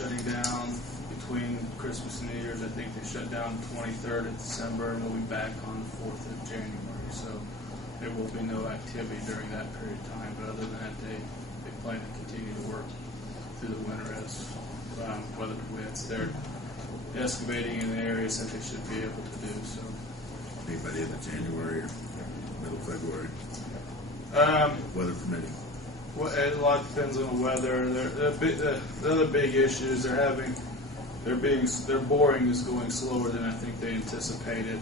shutting down between Christmas and New Year's. I think they shut down 23rd of December, and we'll be back on the 4th of January. So there will be no activity during that period of time. But other than that, they plan to continue to work through the winter as weather permits. They're excavating in the areas that they should be able to do. So maybe by the end of January or middle of February, weather permitting. Well, a lot depends on the weather. The other big issues their boring is going slower than I think they anticipated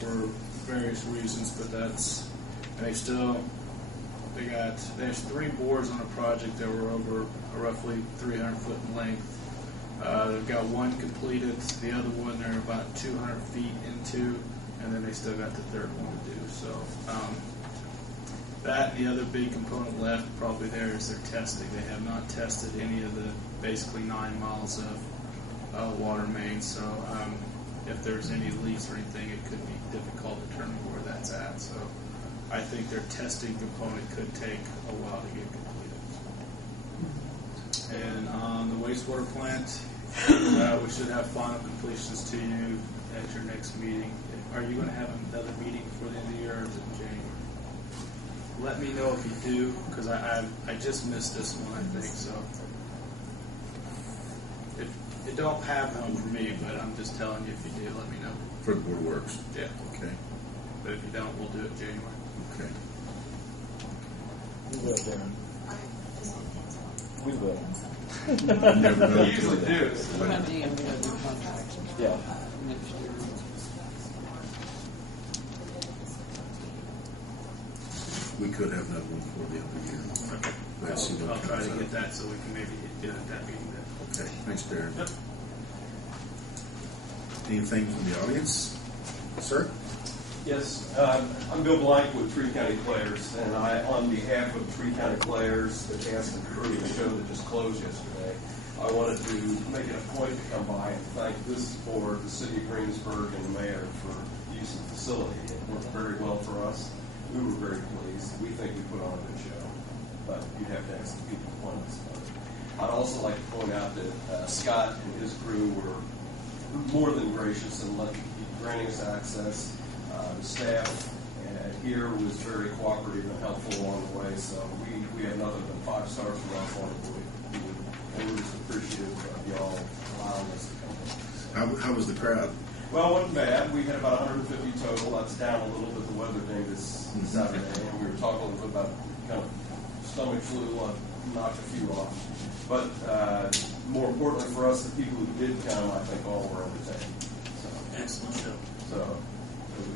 for various reasons. But there's 3 bores on a project that were over roughly 300 foot in length. They've got 1 completed. The other one they're about 200 feet into, and then they still got the 3rd one to do. So. That and the other big component left probably there is their testing. They have not tested any of the basically 9 miles of water main. So if there's any leaks or anything, it could be difficult to determine where that's at. So I think their testing component could take a while to get completed. And on the wastewater plant, we should have final completions to you at your next meeting. Are you going to have another meeting before the end of the year or is it in January? Let me know if you do, because I just missed this one, I think, so. It don't happen for me, but I'm just telling you, if you do, let me know. For the Board of Works? Yeah. Okay. But if you don't, we'll do it in January. Okay. We will, Darren. We will. You never know. We usually do. Yeah. We could have another one before the end of the year. Okay. Let's see what I'll try to comes get out. that so we can maybe get it at that meeting then. Okay, thanks, Darren. Yep. Anything from the audience? Sir? Yes, I'm Bill Blank with Tree County Players, and on behalf of Tree County Players, the Canson Crew, the show that just closed yesterday, I wanted to make it a point to come by and thank this board, the City of Greensburg, and the mayor for using the facility. It worked very well for us. We were very pleased. We think we put on a good show, but you'd have to ask the people who won this vote. I'd also like to point out that Scott and his crew were more than gracious in granting us access. The staff here was very cooperative and helpful along the way, so we had nothing but 5 stars from our point of view. We were just appreciative of y'all allowing us to come. How was the crowd? Well, it wasn't bad. We had about 150 total. That's down a little bit. The weather day this Saturday, and we were talking a little bit about kind of stomach flu, knocked a few off. But more importantly for us, the people who did come, I think all were entertained. So, Excellent show. So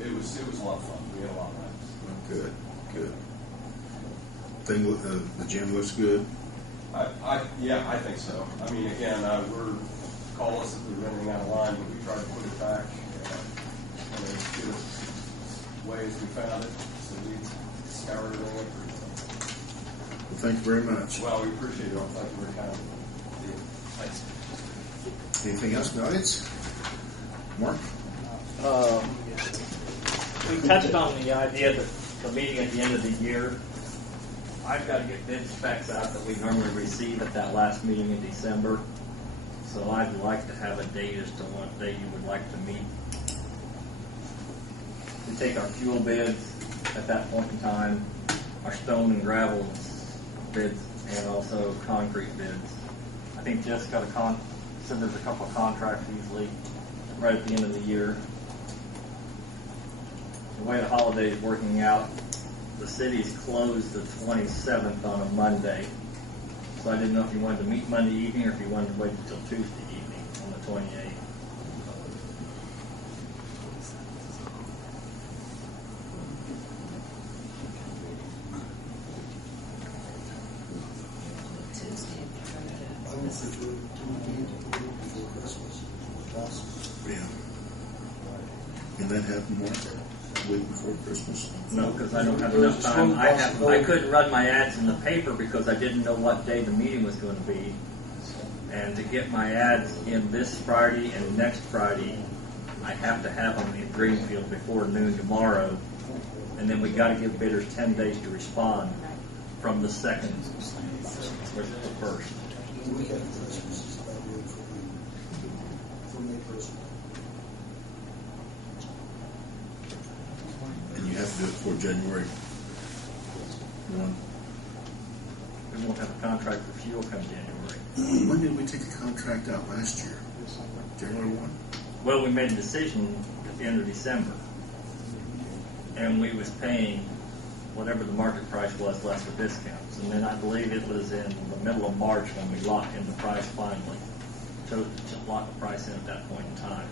it was a lot of fun. We had a lot of laughs. Good. The gym looks good. I think so. I mean, again, call us if we were running out of line, but we tried to put it back in as good a way as we found it. So we scoured everything up. Well, thank you very much. Well, we appreciate it all. Thank you very kind. Thanks. Anything else in the audience? Mark? We touched on the idea that the meeting at the end of the year, I've got to get bid specs out that we normally receive at that last meeting in December. So I'd like to have a date as to what day you would like to meet. We take our fuel bids at that point in time, our stone and gravel bids, and also concrete bids. I think Jessica said there's a couple of contracts usually right at the end of the year. The way the holiday is working out, the city's closed the 27th on a Monday. So I didn't know if you wanted to meet Monday evening or if you wanted to wait until Tuesday evening on the 28th. Yeah. Can that happen more? A week before Christmas? No, because I don't have enough time. I couldn't run my ads in the paper because I didn't know what day the meeting was going to be. And to get my ads in this Friday and next Friday, I have to have them in Greenfield before noon tomorrow. And then we got to give bidders 10 days to respond from the 2nd or the 1st. January 1. We won't have a contract for fuel come January. When did we take a contract out last year? January 1? Well, we made a decision at the end of December, and we was paying whatever the market price was less for discounts. And then I believe it was in the middle of March when we locked in the price finally. Chose to lock the price in at that point in time.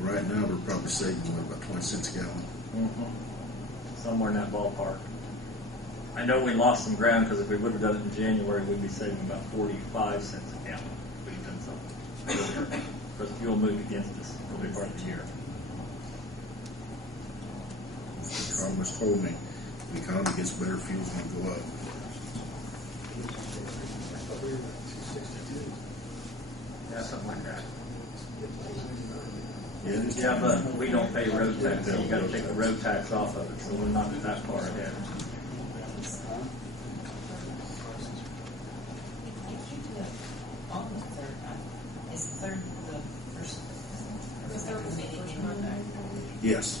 Right now, we're probably saving about 20 cents a gallon. Somewhere in that ballpark. I know we lost some ground because if we would have done it in January, we'd be saving about 45 cents a gallon if we'd done something earlier. Because fuel moved against us early part of the year. The economist told me the economy gets better, fuel's going to go up. Yeah, something like that. Yeah, Yeah, but we don't pay road tax, so you got to take the road tax off of it, so we're not that far ahead. Is the third the first? The third meeting in Monday. Yes.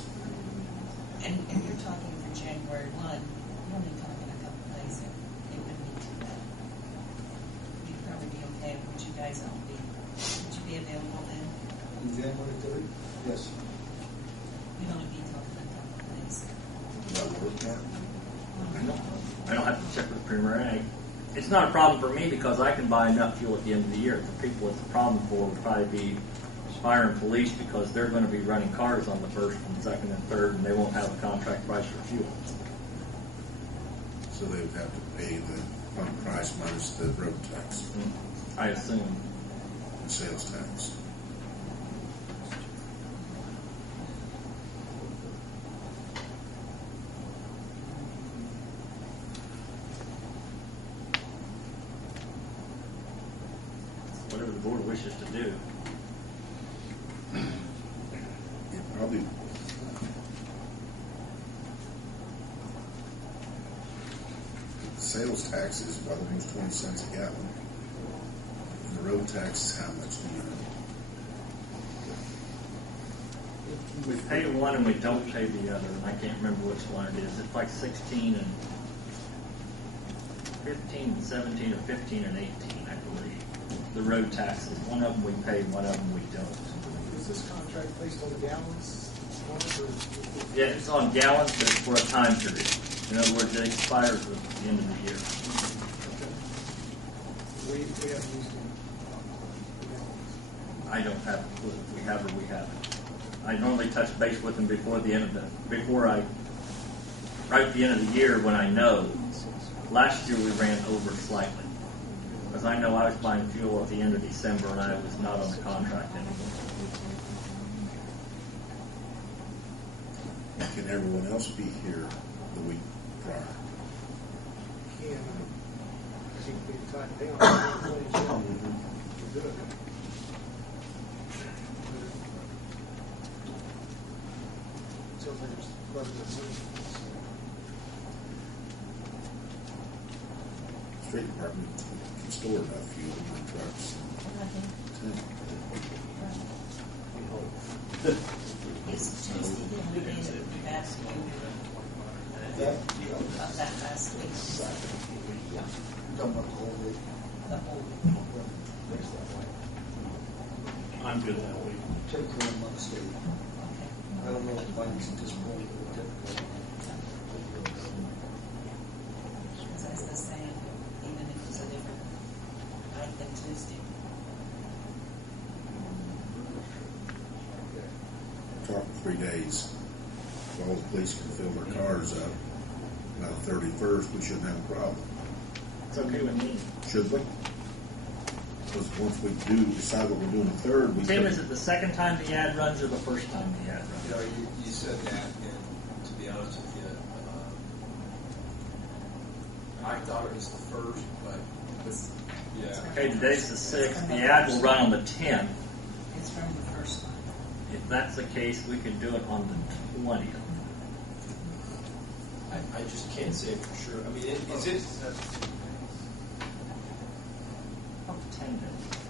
And you're talking for January 1, you're only talking a couple days, it wouldn't be too bad. You'd probably be okay, would you guys all be, would you be available then? January 3rd? Yes. You'd only be talking a couple days. That work out? I don't have to check with Premier Ag. It's not a problem for me because I can buy enough fuel at the end of the year. For people it's a problem for would probably be fire and police because they're going to be running cars on the 1st and 2nd and 3rd and they won't have a contract price for fuel. So they would have to pay the pump price minus the road tax I assume. and sales tax. Whatever the board wishes to do. Yeah, probably. Sales tax is about almost 20 cents a gallon. And the road tax is how much, do you know? We pay one and we don't pay the other, and I can't remember which one it is. It's like 16 and 15 and 17 or 15 and 18, I believe. The road taxes. One of them we pay, one of them we don't. Is this contract based on gallons? Yeah, it's on gallons, but it's for a time period. In other words, it expires at the end of the year. We haven't used them. I don't have a clue if we have or we haven't. I normally touch base with them before the end of right at the end of the year when I know. Last year we ran over slightly. Because I know I was buying fuel at the end of December and I was not on the contract anymore. Can everyone else be here the week prior? Can, I think we tightened down. We're good. Until there's budget. Street department can store enough fuel in the trucks. It's Tuesday, the only day that we've asked you of that last week. Talking about the whole week. The whole week. I'm good that week. Typically on Monday State. Okay. I don't know if Mike's at this point, but typically. As I was saying, even if it's a different night than Tuesday. Talking 3 days. If all the police can fill their cars up by the 31st, we shouldn't have a problem. It's okay with me. Should we? Because once we do decide what we're doing the 3rd, we Tim, can. is it the second time the ad runs or the first time the ad runs? You know, you said that, and to be honest with you, I thought it was the first, but yeah. Okay, today's the 6th. The ad will run on the 10th. It's from the first one. If that's the case, we could do it on the 20th. I just can't say for sure. I mean, is it? Oh, 10 days.